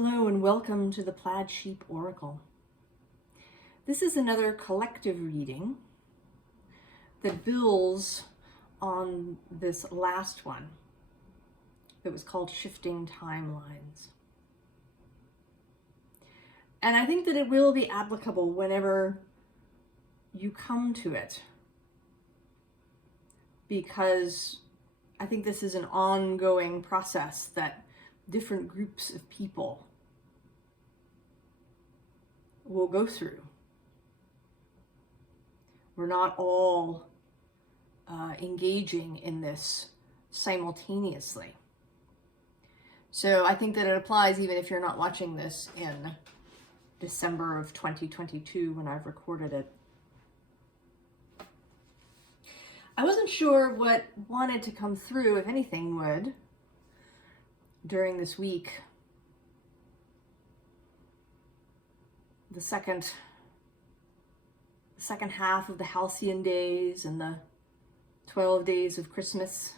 Hello and welcome to the Plaid Sheep Oracle. This is another collective reading that builds on this last one that was called Shifting Timelines. And I think that it will be applicable whenever you come to it, because I think this is an ongoing process that different groups of people will go through. We're not all engaging in this simultaneously. So I think that it applies even if you're not watching this in December of 2022 when I've recorded it. I wasn't sure what wanted to come through, if anything would, during this week. The second half of the halcyon days and the 12 days of Christmas,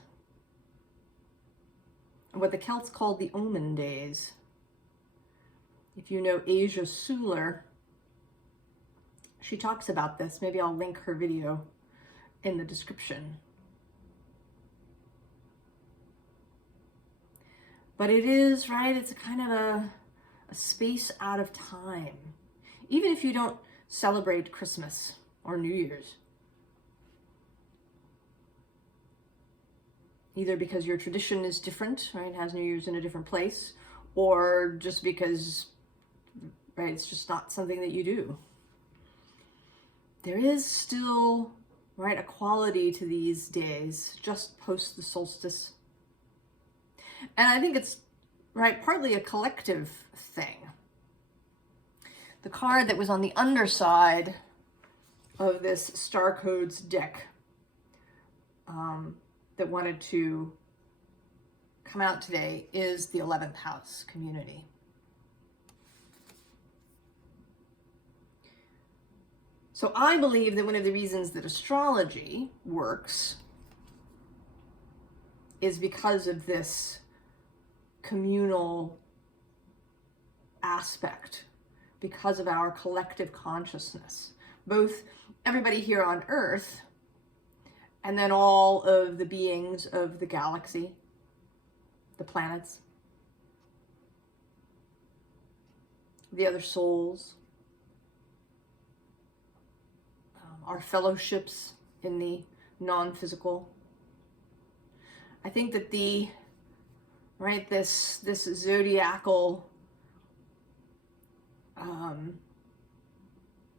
what the Celts called the Omen Days. If you know Asia Suler, she talks about this. Maybe I'll link her video in the description. But it is, right, it's a kind of a space out of time. Even if you don't celebrate Christmas or New Year's, either because your tradition is different, right, has New Year's in a different place, or just because, right, it's just not something that you do. There is still, right, a quality to these days just post the solstice. And I think it's, right, partly a collective thing. The card that was on the underside of this Starcodes deck that wanted to come out today is the 11th house community. So I believe that one of the reasons that astrology works is because of this communal aspect, because of our collective consciousness, both everybody here on Earth and then all of the beings of the galaxy, the planets, the other souls, our fellowships in the non-physical. I think that the, right, this zodiacal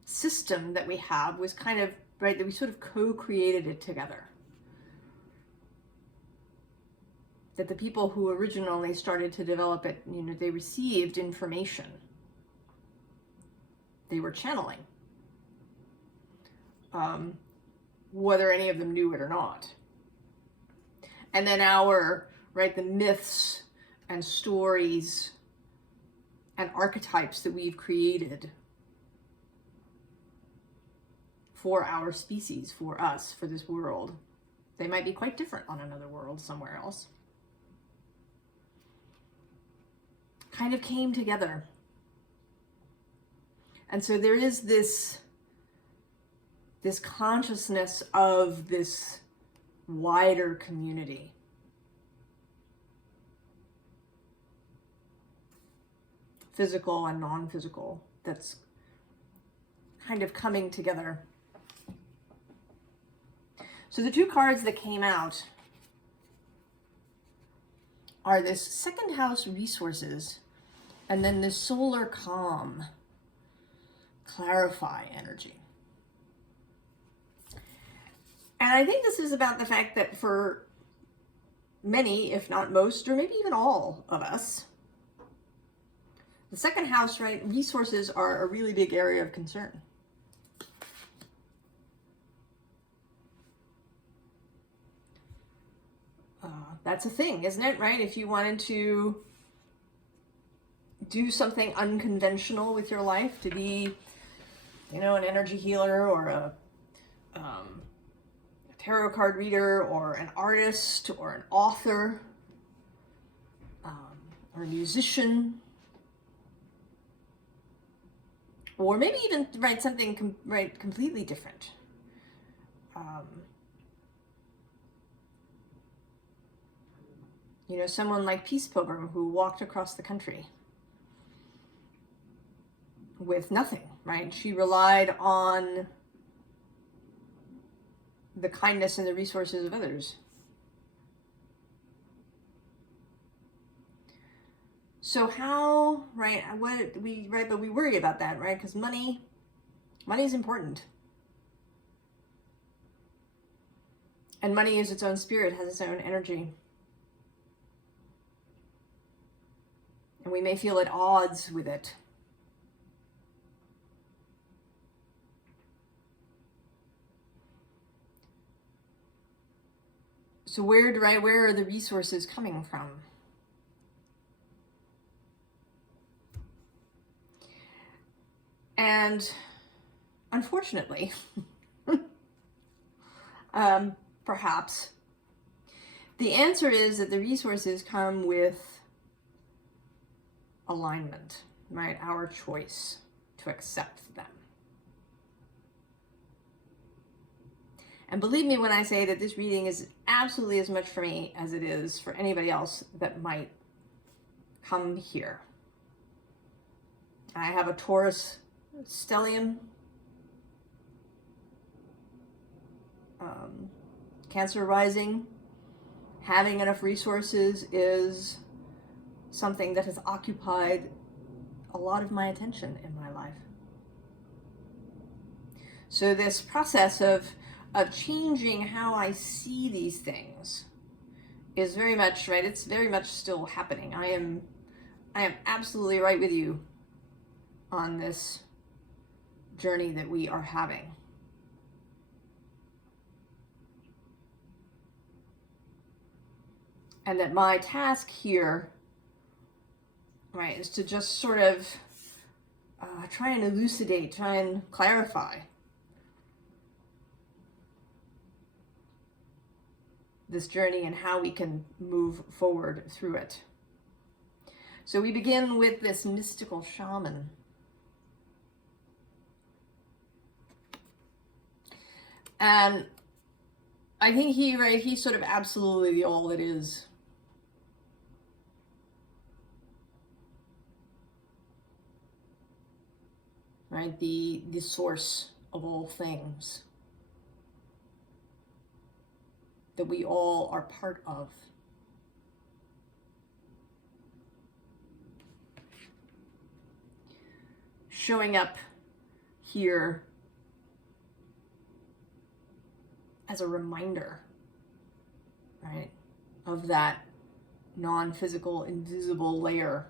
system that we have was kind of, right, that we sort of co-created it together. That the people who originally started to develop it, you know, they received information. They were channeling. Whether any of them knew it or not. And then our, right, the myths and stories and archetypes that we've created for our species, for us, for this world, they might be quite different on another world somewhere else. Kind of came together. And so there is this consciousness of this wider community. Physical and non-physical, that's kind of coming together. So the two cards that came out are this second house resources and then this solar calm, clarify energy. And I think this is about the fact that for many, if not most, or maybe even all of us, the second house, right, resources are a really big area of concern. That's a thing, isn't it, right? If you wanted to do something unconventional with your life, to be, you know, an energy healer or a tarot card reader or an artist or an author or a musician, or maybe even, right, something completely different. You know, someone like Peace Pilgrim who walked across the country with nothing, right? She relied on the kindness and the resources of others. So how, right, but we worry about that, right? Because money is important. And money is its own spirit, has its own energy. And we may feel at odds with it. So where are the resources coming from? And unfortunately, perhaps, the answer is that the resources come with alignment, right? Our choice to accept them. And believe me when I say that this reading is absolutely as much for me as it is for anybody else that might come here. I have a Taurus stellium, Cancer rising. Having enough resources is something that has occupied a lot of my attention in my life. So this process of changing how I see these things is very much, right, it's very much still happening. I am absolutely right with you on this journey that we are having. And that my task here, right, is to just sort of try and elucidate, try and clarify this journey and how we can move forward through it. So we begin with this mystical shaman. And I think he's sort of absolutely all it is. Right, the source of all things that we all are part of. Showing up here as a reminder, right, of that non-physical, invisible layer,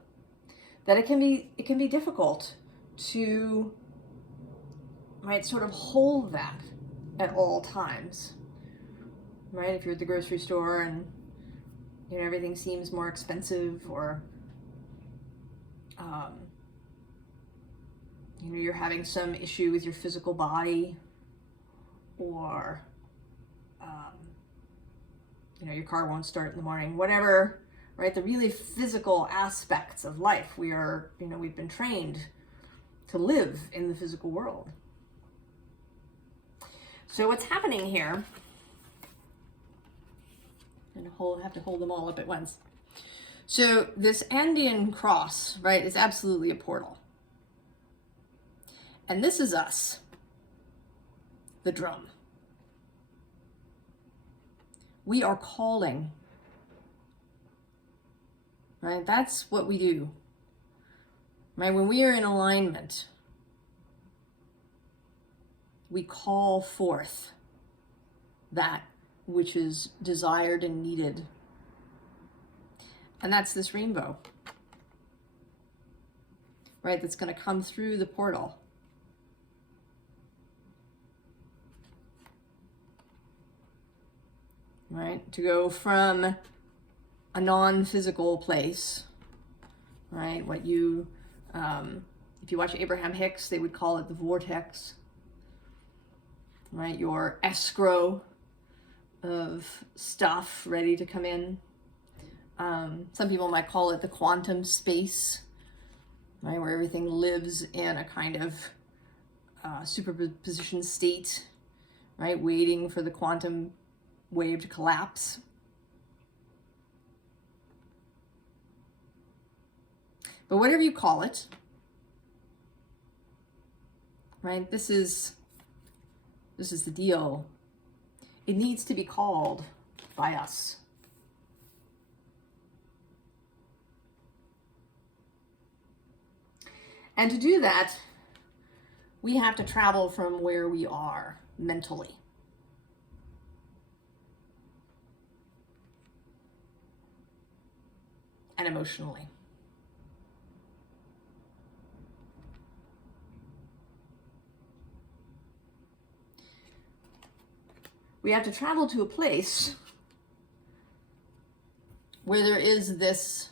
that it can be difficult to, right, sort of hold that at all times, right? If you're at the grocery store and, you know, everything seems more expensive, or you know, you're having some issue with your physical body, or you know, your car won't start in the morning, whatever, right? The really physical aspects of life, we've been trained to live in the physical world. So what's happening here, and I have to hold them all up at once. So this Andean cross, right, is absolutely a portal. And this is us, the drum. We are calling, right? That's what we do, right? When we are in alignment, we call forth that which is desired and needed. And that's this rainbow, right? That's going to come through the portal. Right? To go from a non-physical place, right? What you, if you watch Abraham Hicks, they would call it the vortex, right? Your escrow of stuff ready to come in. Some people might call it the quantum space, right? Where everything lives in a kind of superposition state, right? Waiting for the quantum wave to collapse. But whatever you call it, right? This is the deal. It needs to be called by us. And to do that, we have to travel from where we are mentally. And emotionally. We have to travel to a place where there is this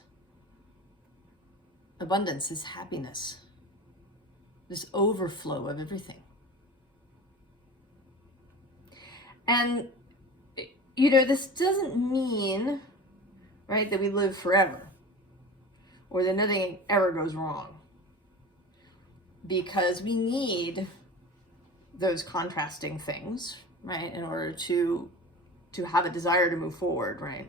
abundance, this happiness, this overflow of everything. And, you know, this doesn't mean, right, that we live forever or that nothing ever goes wrong, because we need those contrasting things, right, in order to have a desire to move forward, right?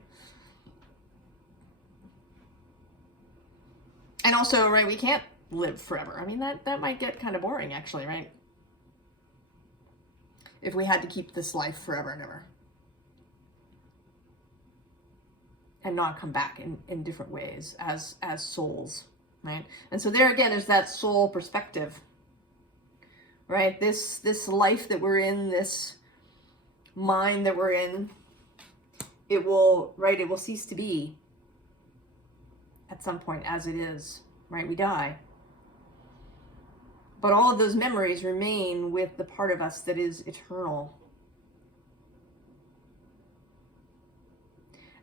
And also, right, we can't live forever. I mean, that might get kind of boring, actually, right? If we had to keep this life forever and ever. And not come back in different ways as souls, right? And so there again is that soul perspective, right? This life that we're in, this mind that we're in, it will cease to be at some point as it is, right? We die. But all of those memories remain with the part of us that is eternal.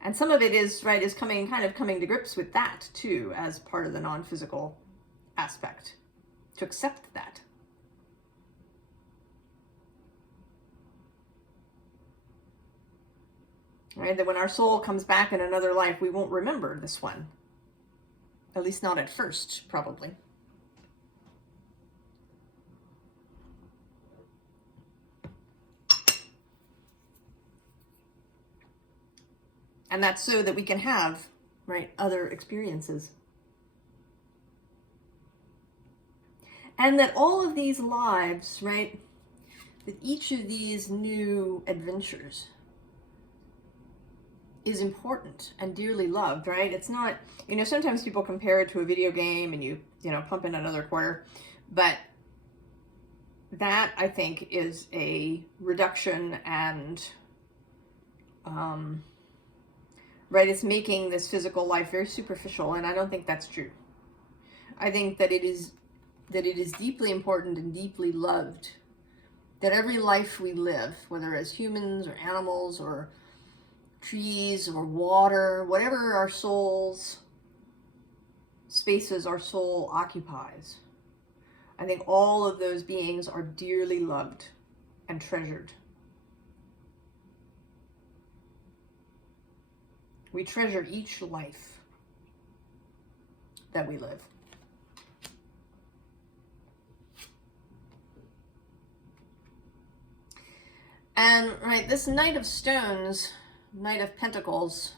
And some of it is, right, is coming to grips with that too, as part of the non-physical aspect, to accept that. Right, that when our soul comes back in another life, we won't remember this one. At least not at first, probably. And that's so that we can have, right, other experiences. And that all of these lives, right, that each of these new adventures is important and dearly loved, right? It's not, you know, sometimes people compare it to a video game and you know, pump in another quarter, but that, I think, is a reduction and, right, it's making this physical life very superficial, and I don't think that's true. I think that it is deeply important and deeply loved, that every life we live, whether as humans or animals or trees or water, whatever our soul's spaces our soul occupies, I think all of those beings are dearly loved and treasured. We treasure each life that we live. And, right, this Knight of Stones, Knight of Pentacles,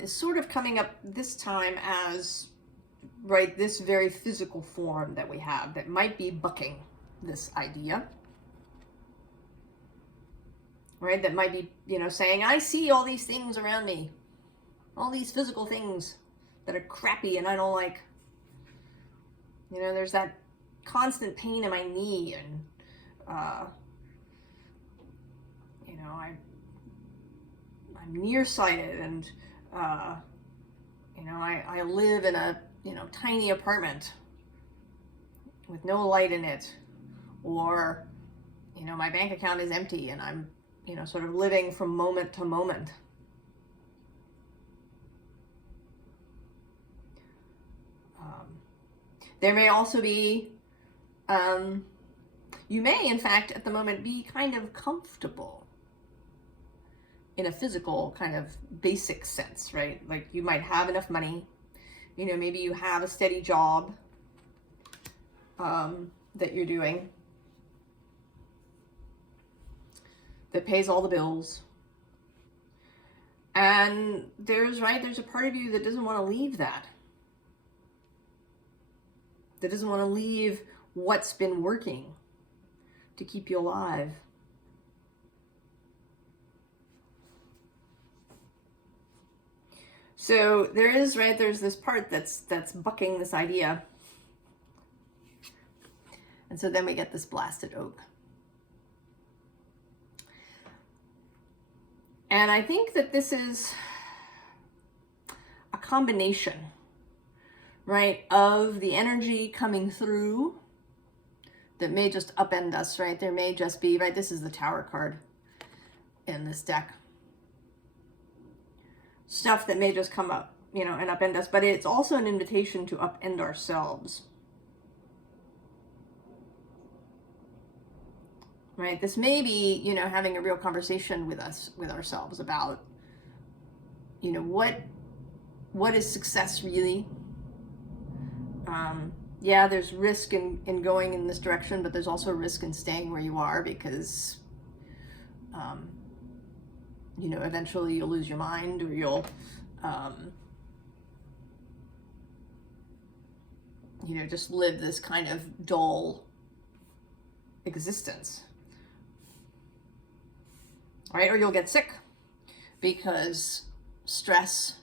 is sort of coming up this time as, right, this very physical form that we have that might be bucking this idea. Right, that might be, you know, saying, I see all these things around me, all these physical things that are crappy and I don't like. You know, there's that constant pain in my knee, and you know, I'm nearsighted, and you know, I live in a, you know, tiny apartment with no light in it, or, you know, my bank account is empty and I'm, you know, sort of living from moment to moment. There may also be, you may, in fact, at the moment, be kind of comfortable in a physical kind of basic sense, right? Like you might have enough money, you know, maybe you have a steady job, that you're doing that pays all the bills. And there's a part of you that doesn't want to leave that. That doesn't want to leave what's been working to keep you alive. So there's this part that's bucking this idea. And so then we get this blasted oak. And I think that this is a combination, right, of the energy coming through that may just upend us, right? There may just be, right, this is the Tower card in this deck. Stuff that may just come up, you know, and upend us, but it's also an invitation to upend ourselves. Right? This may be, you know, having a real conversation with ourselves about, you know, what is success really? Yeah, there's risk in going in this direction, but there's also risk in staying where you are because, you know, eventually you'll lose your mind or you'll, you know, just live this kind of dull existence. Right? Or you'll get sick because stress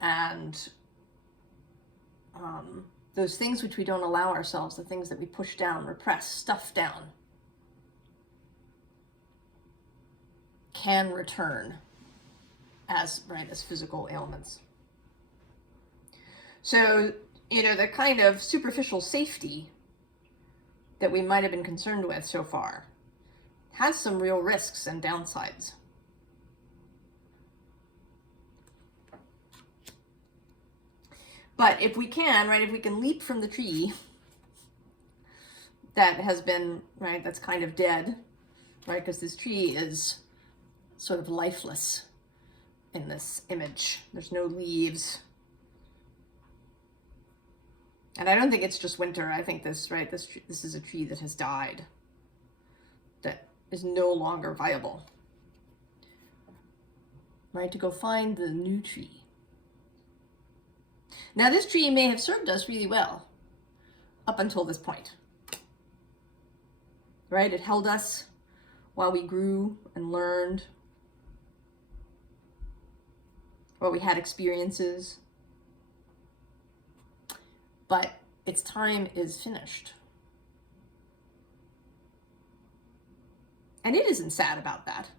and those things which we don't allow ourselves, the things that we push down, repress, stuff down, can return as physical ailments. So, you know, the kind of superficial safety that we might have been concerned with so far has some real risks and downsides. But if we can, right, if we can leap from the tree that has been, right, that's kind of dead, right, because this tree is sort of lifeless in this image. There's no leaves. And I don't think it's just winter. I think this, right, this is a tree that has died, that is no longer viable. Right, to go find the new tree. Now this tree may have served us really well up until this point. Right, it held us while we grew and learned, while we had experiences. But its time is finished. And it isn't sad about that.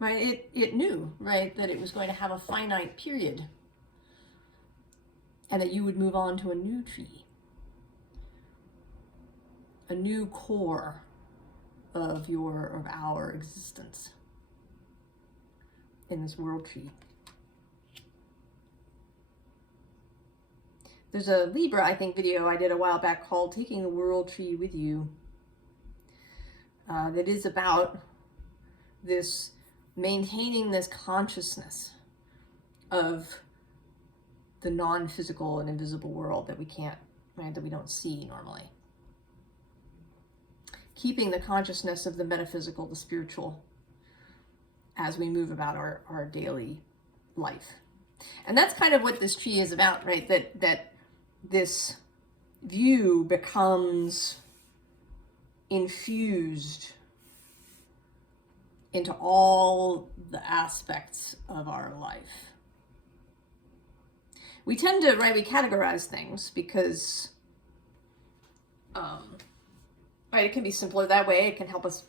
Right? It knew, right, that it was going to have a finite period and that you would move on to a new tree, a new core of our existence in this world tree. There's a Libra, I think, video I did a while back called Taking the World Tree With You, that is about this maintaining this consciousness of the non-physical and invisible world that we can't, right, that we don't see normally. Keeping the consciousness of the metaphysical, the spiritual, as we move about our daily life. And that's kind of what this tree is about, right? That this view becomes infused into all the aspects of our life. We tend to, right, we categorize things because, right, it can be simpler that way. It can help us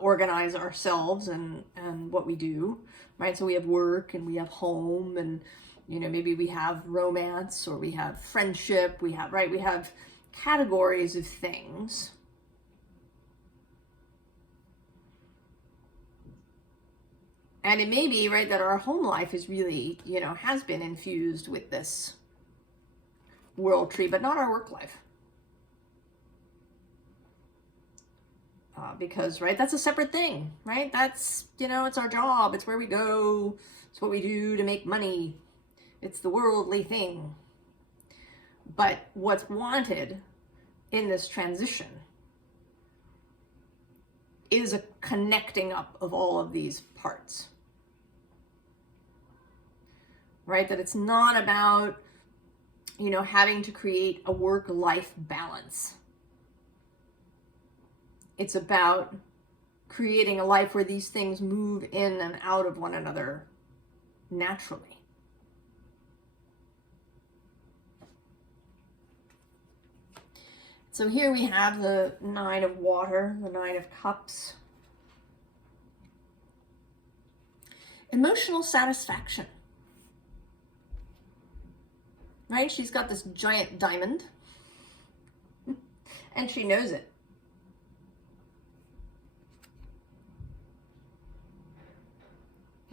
organize ourselves and what we do, right? So we have work and we have home and, you know, maybe we have romance or we have friendship. We have, right, we have categories of things. And it may be, right, that our home life is really, you know, has been infused with this world tree, but not our work life. Because, right, that's a separate thing, right? That's, you know, it's our job. It's where we go. It's what we do to make money. It's the worldly thing. But what's wanted in this transition is a connecting up of all of these parts. Right? That it's not about, you know, having to create a work-life balance. It's about creating a life where these things move in and out of one another naturally. So here we have the Nine of Water, the Nine of Cups. Emotional satisfaction. Right? She's got this giant diamond and she knows it.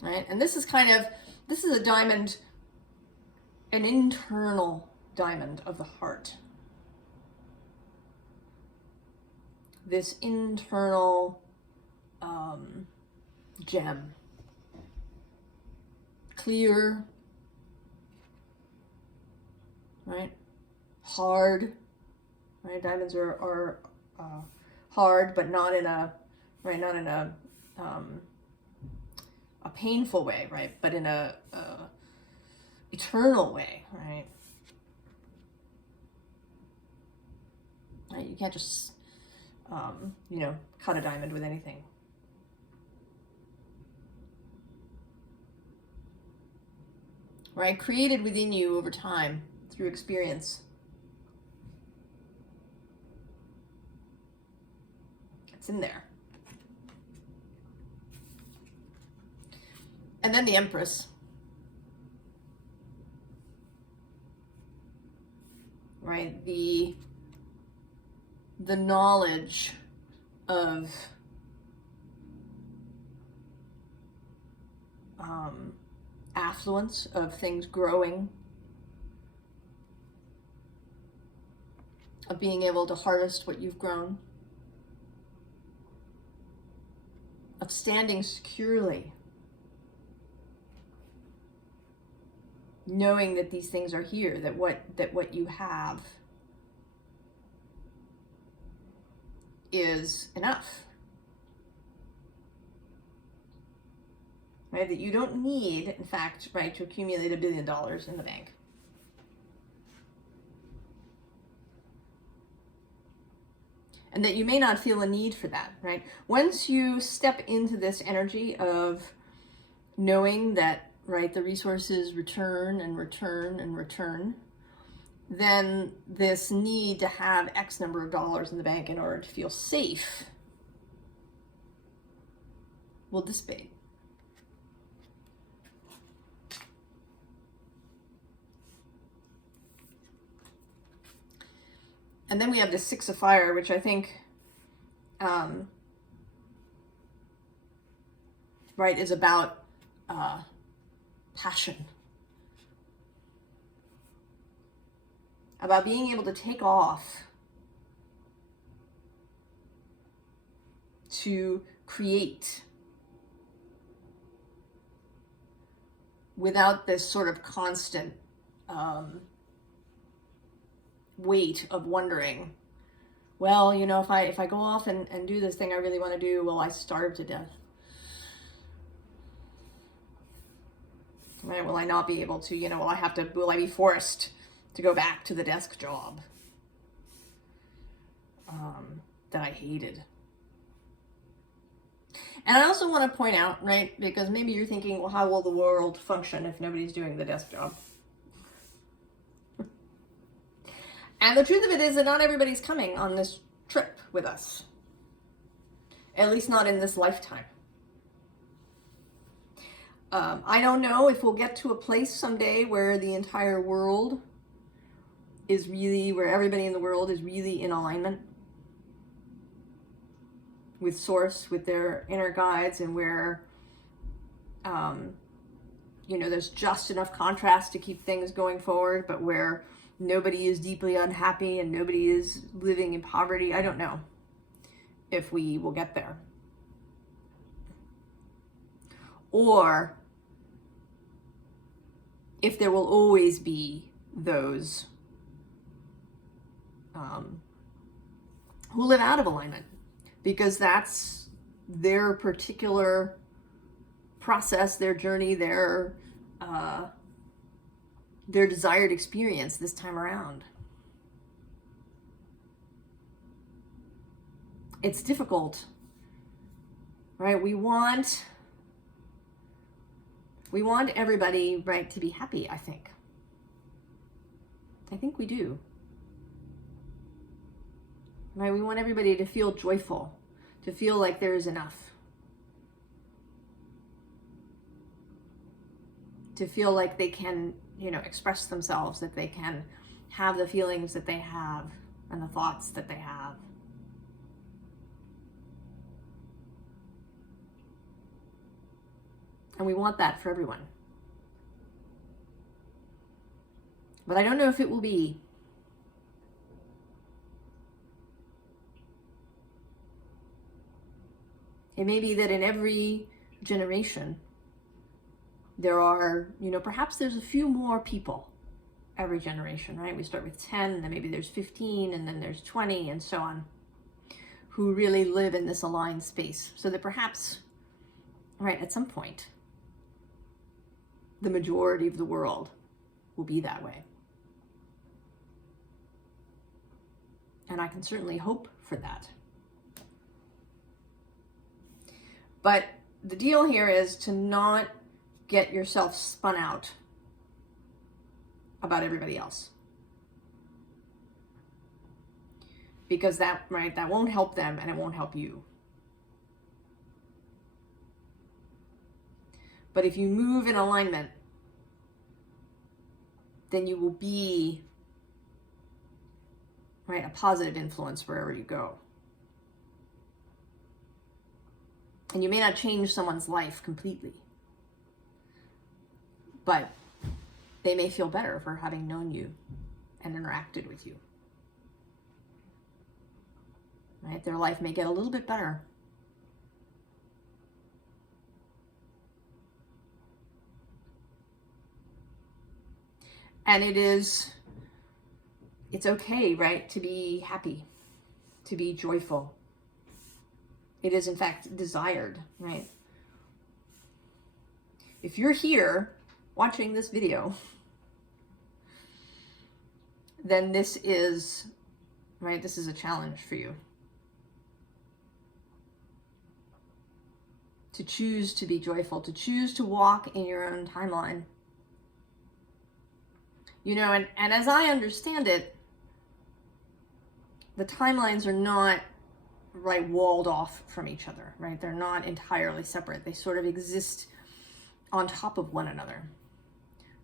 Right? And this is a diamond, an internal diamond of the heart. This internal gem. Clear, right? Hard, right? Diamonds are hard, but not in a, right? Not in a painful way, right? But in a eternal way, right? Right? You can't just, you know, cut a diamond with anything. Right? Created within you over time through experience. It's in there. And then the Empress. Right? The knowledge of affluence, of things growing, of being able to harvest what you've grown, of standing securely, knowing that these things are here, that what you have is enough. Right? That you don't need, in fact, right, to accumulate $1 billion in the bank. And that you may not feel a need for that, right? Once you step into this energy of knowing that, right, the resources return and return and return, then this need to have X number of dollars in the bank in order to feel safe will dissipate. And then we have the Six of Fire, which I think, right, is about passion. About being able to take off, to create, without this sort of constant weight of wondering, well, you know, if I go off and do this thing I really want to do, will I starve to death? Right? Will I not be able to, you know, will I be forced to go back to the desk job that I hated? And I also want to point out, right, because maybe you're thinking, well, how will the world function if nobody's doing the desk job? And the truth of it is that not everybody's coming on this trip with us. At least not in this lifetime. I don't know if we'll get to a place someday where the entire world is really, where everybody in the world is really in alignment with Source, with their inner guides, and where, you know, there's just enough contrast to keep things going forward, but where nobody is deeply unhappy and nobody is living in poverty. I don't know if we will get there. Or if there will always be those who live out of alignment, because that's their particular process, their journey, their desired experience this time around. It's difficult, right? We want everybody, right, to be happy, I think. I think we do. Right? We want everybody to feel joyful, to feel like there is enough, to feel like they can, express themselves, that they can have the feelings that they have and the thoughts that they have. And we want that for everyone. But I don't know if it will be. It may be that in every generation, there are, perhaps there's a few more people every generation, right? We start with 10, and then maybe there's 15, and then there's 20, and so on, who really live in this aligned space. So that perhaps, right, at some point, the majority of the world will be that way. And I can certainly hope for that. But the deal here is to not get yourself spun out about everybody else. Because that won't help them, and it won't help you. But if you move in alignment, then you will be, right, a positive influence wherever you go. And you may not change someone's life completely, but they may feel better for having known you and interacted with you. Right? Their life may get a little bit better. And it's okay, right, to be happy, to be joyful. It is, in fact, desired, right? If you're here watching this video, then this is, right, this is a challenge for you. To choose to be joyful, to choose to walk in your own timeline. And as I understand it, the timelines are not, right, walled off from each other, right? They're not entirely separate. They sort of exist on top of one another,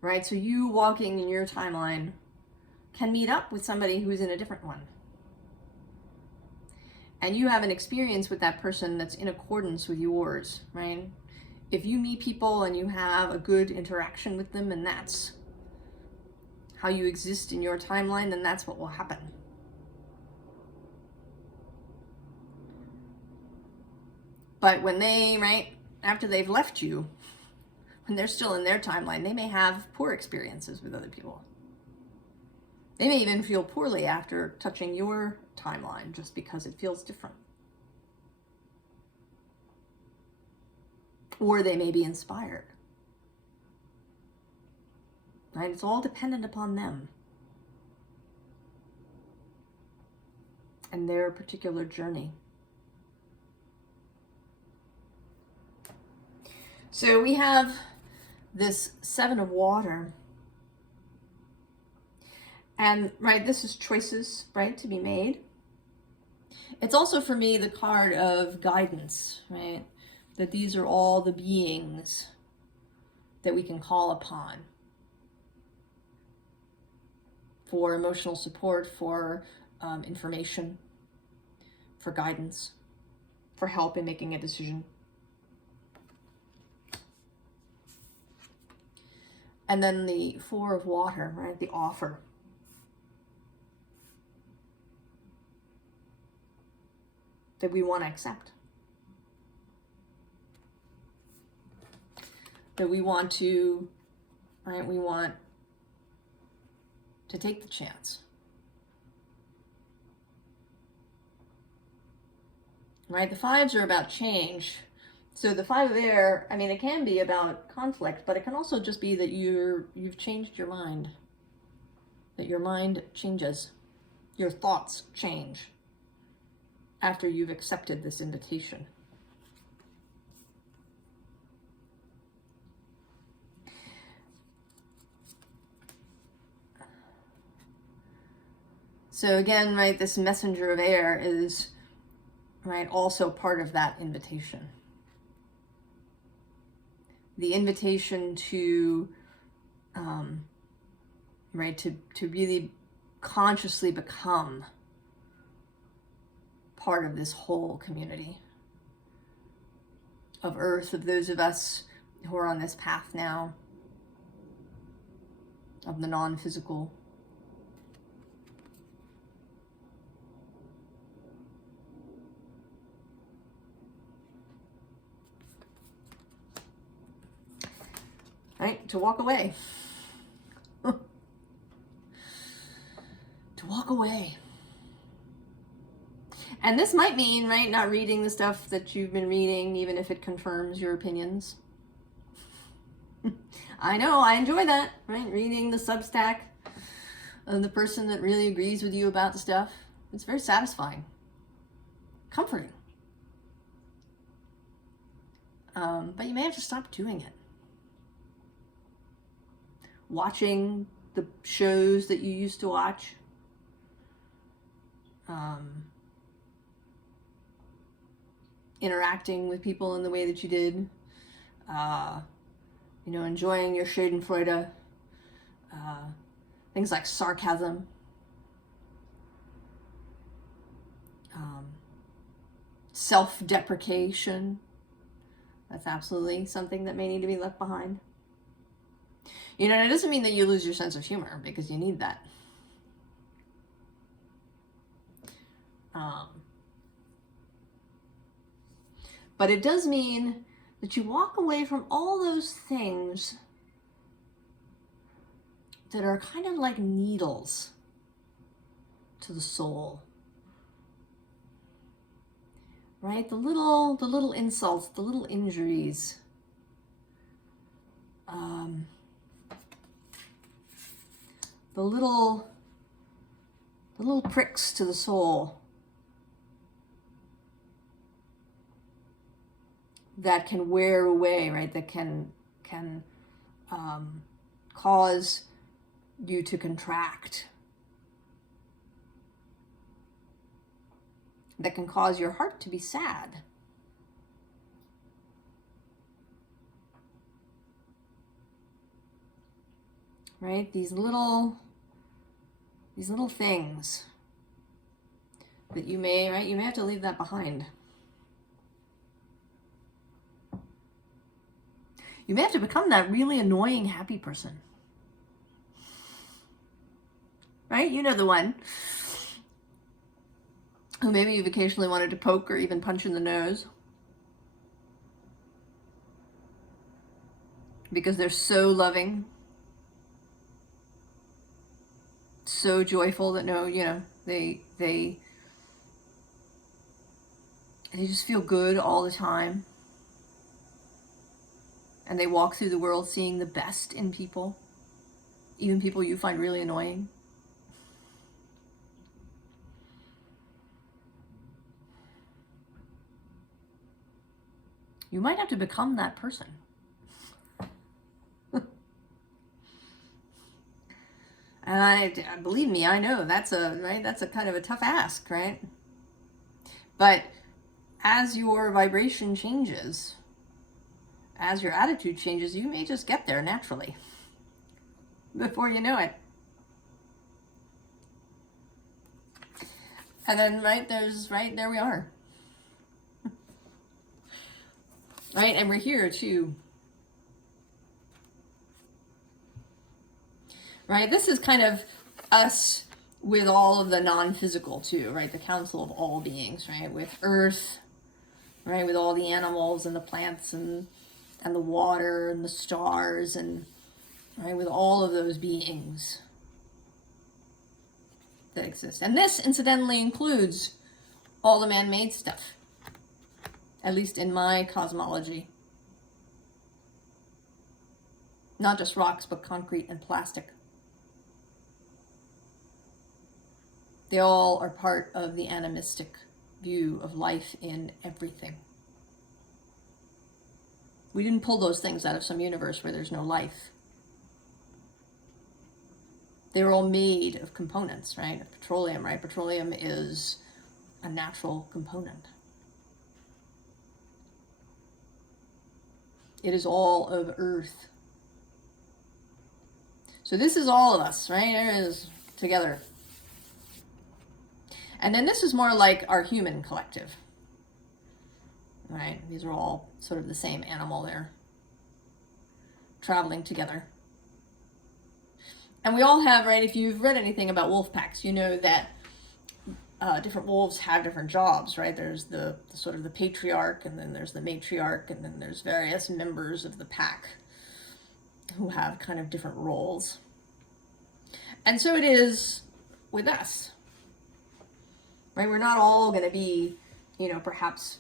right? So you walking in your timeline can meet up with somebody who's in a different one. And you have an experience with that person that's in accordance with yours, right? If you meet people and you have a good interaction with them, and that's how you exist in your timeline, then that's what will happen. But when they, right, after they've left you, when they're still in their timeline, they may have poor experiences with other people. They may even feel poorly after touching your timeline just because it feels different. Or they may be inspired. Right? It's all dependent upon them and their particular journey. So we have this 7 of water. And, right, this is choices, right, to be made. It's also, for me, the card of guidance, right? That these are all the beings that we can call upon for emotional support, for information, for guidance, for help in making a decision. And then the 4 of water, right? The offer. That we want to accept. That we want to, right? We want to take the chance. right? The fives are about change. So the five of air, I mean, it can be about conflict, but it can also just be that you've changed your mind, that your mind changes, your thoughts change after you've accepted this invitation. So again, right, this messenger of air is, right, also part of that invitation. The invitation to, right, to really consciously become part of this whole community of Earth, of those of us who are on this path now, of the non-physical. Right, to walk away. To walk away. And this might mean, right, not reading the stuff that you've been reading, even if it confirms your opinions. I know, I enjoy that, right? Reading the Substack of the person that really agrees with you about the stuff. It's very satisfying. Comforting. But you may have to stop doing it. Watching the shows that you used to watch. Interacting with people in the way that you did. You know, enjoying your Schadenfreude. Things like sarcasm. Self-deprecation. That's absolutely something that may need to be left behind. You know, it doesn't mean that you lose your sense of humor, because you need that. But it does mean that you walk away from all those things that are kind of like needles to the soul. Right? The little insults, the little injuries. The little pricks to the soul that can wear away, right? That can cause you to contract. That can cause your heart to be sad. Right? These little things that you may, right? You may have to leave that behind. You may have to become that really annoying happy person. Right? You know the one who maybe you've occasionally wanted to poke or even punch in the nose because they're so loving, so joyful that they just feel good all the time. And they walk through the world seeing the best in people, even people you find really annoying. You might have to become that person. And believe me, I know that's a kind of a tough ask, right? But as your vibration changes, as your attitude changes, you may just get there naturally before you know it. And then there we are. Right, and we're here too. Right, this is kind of us with all of the non-physical too, right? The council of all beings, right? With Earth, right? With all the animals and the plants and the water and the stars, and right, with all of those beings that exist. And this incidentally includes all the man-made stuff, at least in my cosmology. Not just rocks, but concrete and plastic. They all are part of the animistic view of life in everything. We didn't pull those things out of some universe where there's no life. They were all made of components, right? Of petroleum, right? Petroleum is a natural component. It is all of Earth. So this is all of us, right? It is together. And then this is more like our human collective, right? These are all sort of the same animal there, traveling together. And we all have, right, if you've read anything about wolf packs, you know that different wolves have different jobs, right? There's the sort of the patriarch, and then there's the matriarch, and then there's various members of the pack who have kind of different roles. And so it is with us, right? We're not all going to be, you know, perhaps,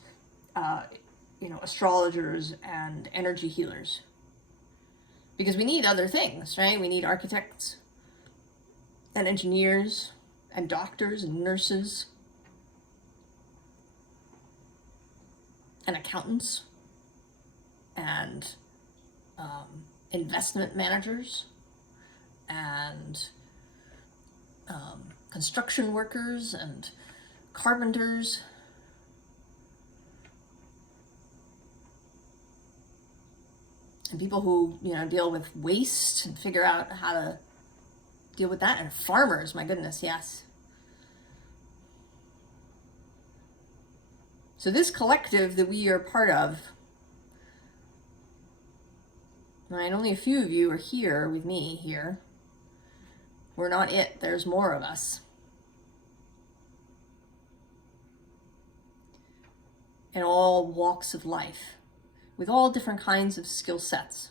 astrologers and energy healers, because we need other things, right? We need architects and engineers and doctors and nurses and accountants and investment managers and construction workers and carpenters. And people who, you know, deal with waste and figure out how to deal with that. And farmers, my goodness, yes. So this collective that we are part of, right, only a few of you are here with me here. We're not it. There's more of us. In all walks of life, with all different kinds of skill sets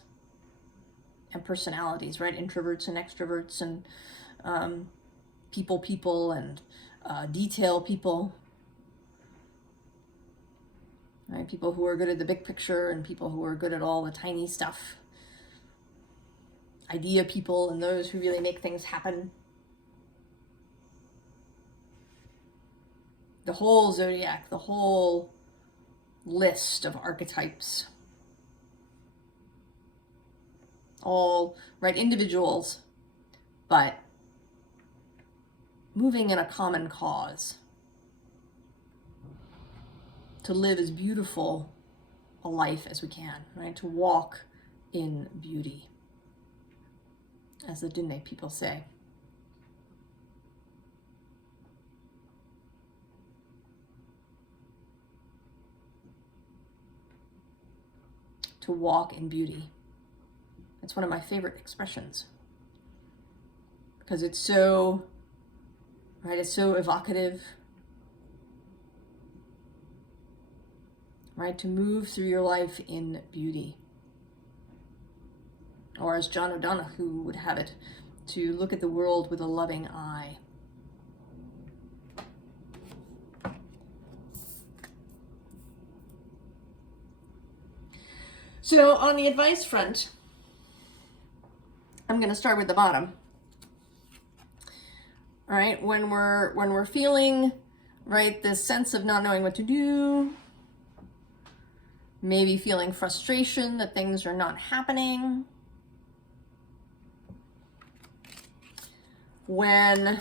and personalities, right? Introverts and extroverts and people and detail people, right? People who are good at the big picture and people who are good at all the tiny stuff. Idea people and those who really make things happen. The whole zodiac, the whole list of archetypes. All, right, individuals, but moving in a common cause. To live as beautiful a life as we can, right? To walk in beauty, as the Dinne people say. To walk in beauty. It's one of my favorite expressions because it's so, right, it's so evocative, right, to move through your life in beauty. Or as John O'Donoghue would have it, to look at the world with a loving eye. So on the advice front, I'm going to start with the bottom. All right, when we're feeling, right, this sense of not knowing what to do, maybe feeling frustration that things are not happening, when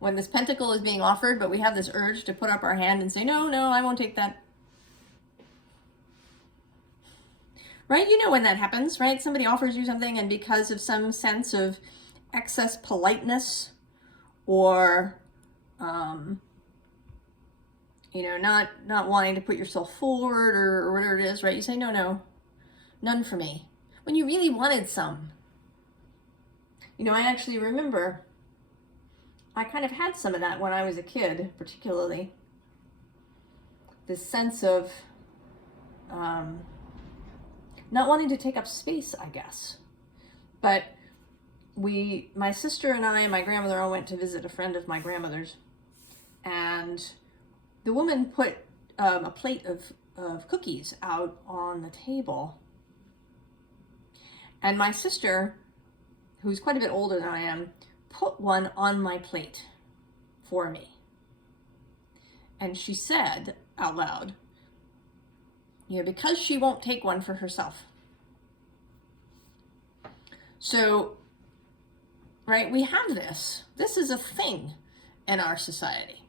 this pentacle is being offered, but we have this urge to put up our hand and say, no, I won't take that. Right? You know when that happens, right? Somebody offers you something and because of some sense of excess politeness or, not wanting to put yourself forward or whatever it is, right? You say, no, none for me. When you really wanted some. I actually remember I kind of had some of that when I was a kid, particularly. This sense of not wanting to take up space, I guess. But my sister and I and my grandmother all went to visit a friend of my grandmother's. And the woman put a plate of cookies out on the table. And my sister, who's quite a bit older than I am, put one on my plate for me. And she said out loud, you know, because she won't take one for herself. So, right, we have this. This is a thing in our society,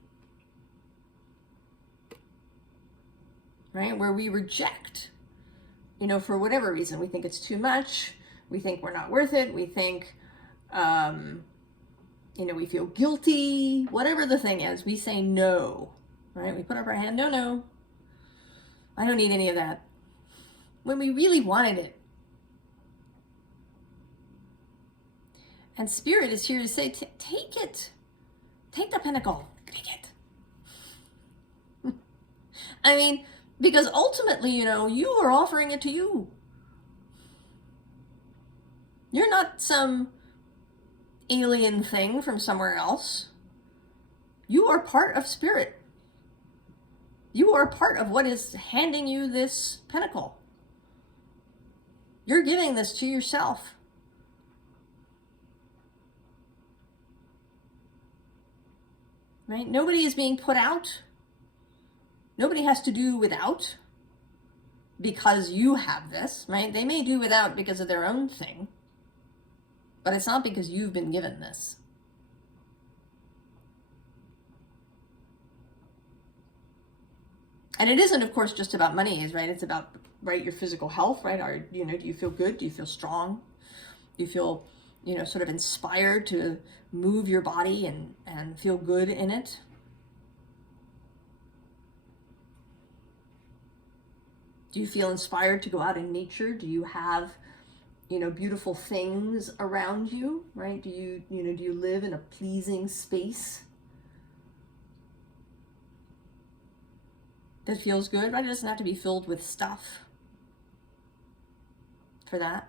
right, where we reject, you know, for whatever reason. We think it's too much. We think we're not worth it. We think, you know, we feel guilty. Whatever the thing is, we say no, right? We put up our hand, no, no, I don't need any of that, when we really wanted it. And Spirit is here to say, take it. Take the pentacle. Take it. I mean, because ultimately, you know, you are offering it to you. You're not some alien thing from somewhere else. You are part of Spirit. You are part of what is handing you this pentacle. You're giving this to yourself. Right? Nobody is being put out. Nobody has to do without because you have this, right? They may do without because of their own thing, but it's not because you've been given this. And it isn't, of course, just about money, right? It's about, right, your physical health, right? Or, you know, do you feel good? Do you feel strong? Do you feel, you know, sort of inspired to move your body and feel good in it? Do you feel inspired to go out in nature? Do you have, you know, beautiful things around you, right? Do you live in a pleasing space that feels good, right? It doesn't have to be filled with stuff for that.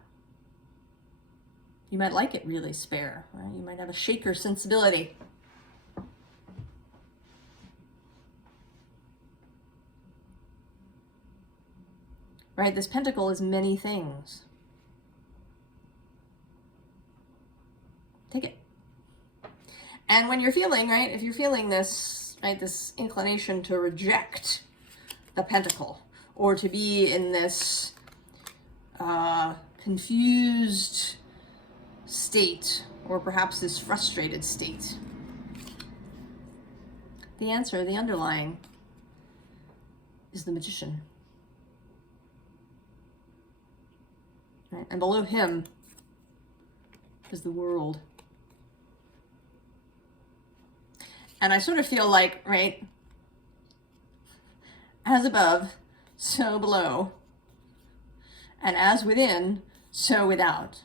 You might like it really spare, right? You might have a shaker sensibility. Right? This pentacle is many things. Take it. And when you're feeling, right, if you're feeling this, right, this inclination to reject the pentacle or to be in this confused state, or perhaps this frustrated state, the answer, the underlying, is the Magician. Right? And below him is the world. And I sort of feel like, right, as above, so below, and as within, so without.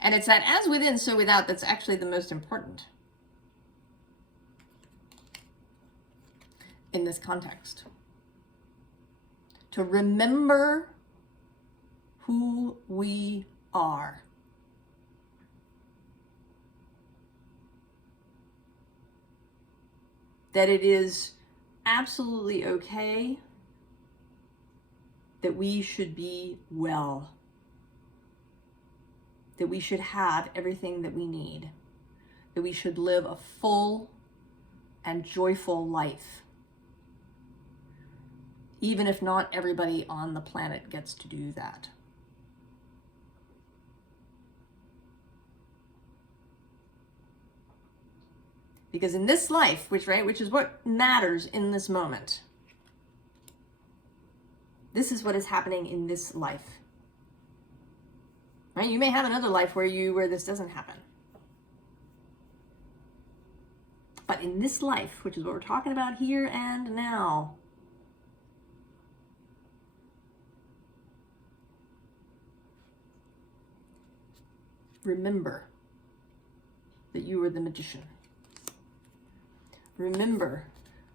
And it's that as within, so without that's actually the most important in this context. To remember who we are. That it is absolutely okay that we should be well. That we should have everything that we need. That we should live a full and joyful life. Even if not everybody on the planet gets to do that. Because in this life, which is what matters in this moment, this is what is happening in this life. Right? You may have another life where this doesn't happen. But in this life, which is what we're talking about here and now, remember that you are the Magician. Remember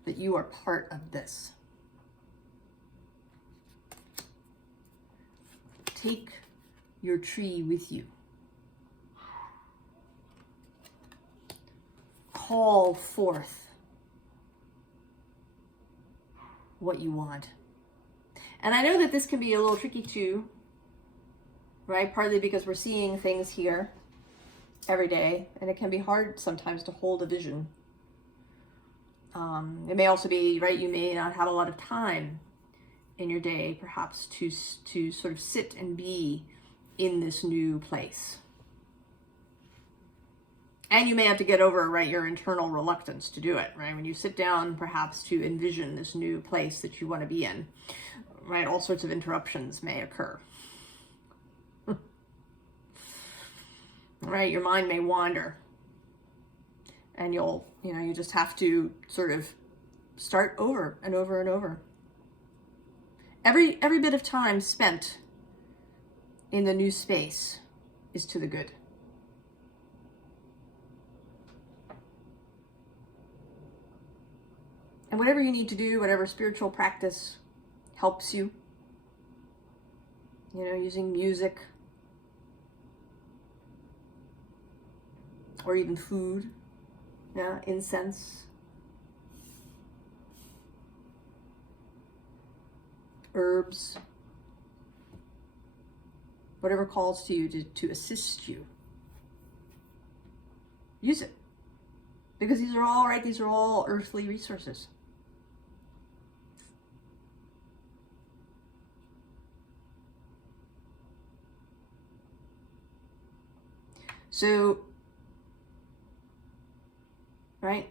that you are part of this. Take your tree with you. call forth what you want. And I know that this can be a little tricky too, right? Partly because we're seeing things here every day, and it can be hard sometimes to hold a vision. It may also be, right, you may not have a lot of time in your day, perhaps, to sort of sit and be in this new place. And you may have to get over, right, your internal reluctance to do it, right? When you sit down, perhaps, to envision this new place that you want to be in, right, all sorts of interruptions may occur. Right, your mind may wander. And you just have to sort of start over and over and over. Every bit of time spent in the new space is to the good. And whatever you need to do, whatever spiritual practice helps you, using music or even food, incense, herbs, whatever calls to you to assist you. Use it. Because these are all earthly resources. So, right?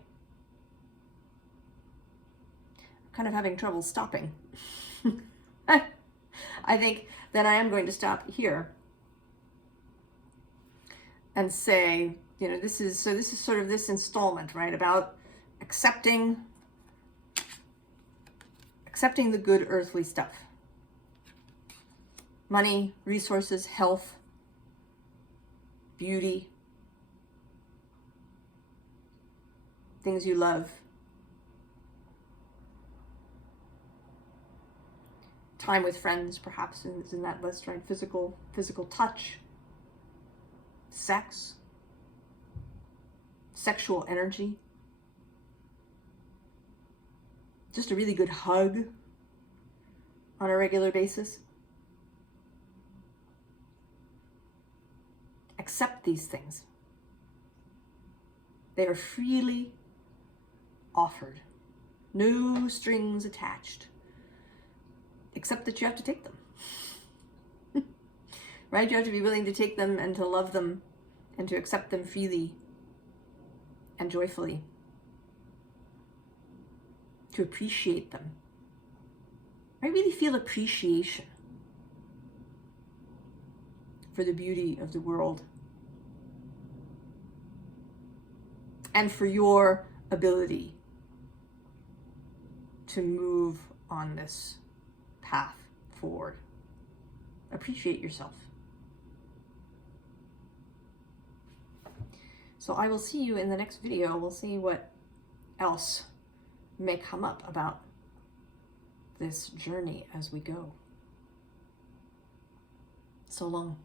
I'm kind of having trouble stopping. I think that I am going to stop here and say, this is sort of this installment, right, about accepting the good earthly stuff. Money, resources, health, beauty, things you love, time with friends, perhaps, is in that list, right? Physical touch, sex, sexual energy, just a really good hug on a regular basis. Accept these things. They are freely offered. No strings attached. Except that you have to take them. Right? You have to be willing to take them and to love them and to accept them freely and joyfully. To appreciate them. Right? Really feel appreciation for the beauty of the world. And for your ability to move on this path forward. Appreciate yourself. So I will see you in the next video. We'll see what else may come up about this journey as we go. So long.